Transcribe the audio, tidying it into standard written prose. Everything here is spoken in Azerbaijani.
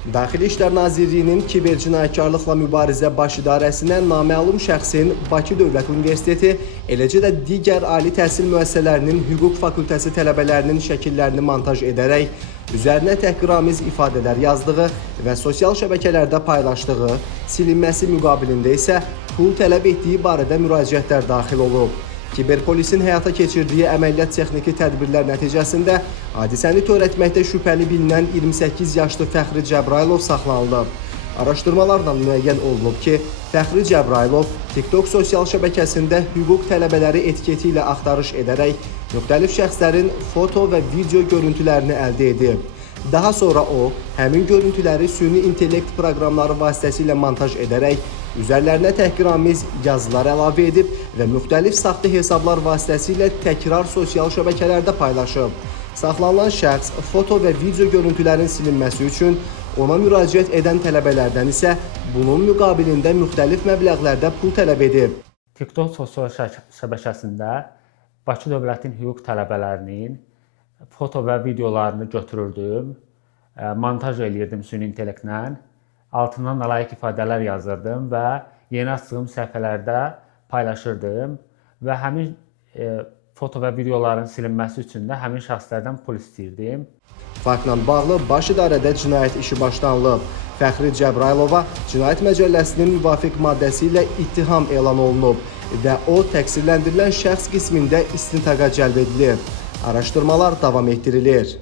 Daxili İşlər Nazirliyinin Kibercinayətkarlıqla Mübarizə Baş İdarəsinə naməlum şəxsin Bakı Dövlət Universiteti, eləcə də digər ali təhsil müəssisələrinin hüquq fakültəsi tələbələrinin şəkillərini montaj edərək, üzərinə təhqiramiz ifadələr yazdığı və sosial şəbəkələrdə paylaşdığı, silinməsi müqabilində isə pul tələb etdiyi barədə müraciətlər daxil olub. Kiberpolisin həyata keçirdiyi əməliyyat texniki tədbirlər nəticəsində hadisəni törətməkdə şübhəli bilinən 28 yaşlı Fəxri Cəbrailov saxlanılıb. Araşdırmalarla müəyyən olunub ki, Fəxri Cəbrailov TikTok sosial şəbəkəsində hüquq tələbələri etiketi ilə axtarış edərək müxtəlif şəxslərin foto və video görüntülərini əldə edib. Daha sonra o, həmin görüntüləri süni intellekt proqramları vasitəsilə montaj edərək, üzərlərinə təhqiramiz yazılar əlavə edib və müxtəlif saxta hesablar vasitəsilə təkrar sosial şəbəkələrdə paylaşıb. Saxlanılan şəxs foto və video görüntülərin silinməsi üçün ona müraciət edən tələbələrdən isə bunun müqabilində müxtəlif məbləğlərdə pul tələb edib. TikTok sosial şəbəkəsində Bakı Dövlətin hüquq tələbələrinin foto və videolarını götürürdüm, montaj eləyirdim süni intellektlə, altından nalayiq ifadələr yazırdım və yeni açdığım səhifələrdə paylaşırdım və həmin foto və videoların silinməsi üçün də həmin şəxslərdən pul istəyirdim. Faktla bağlı Baş İdarədə cinayət işi başlanılıb. Fəxri Cəbrailova Cinayət Məcəlləsinin müvafiq maddəsi ilə ittiham elan olunub və o təqsirləndirilən şəxs qismində istintaqa cəlb edilib. Araşdırmalar davam etdirilir.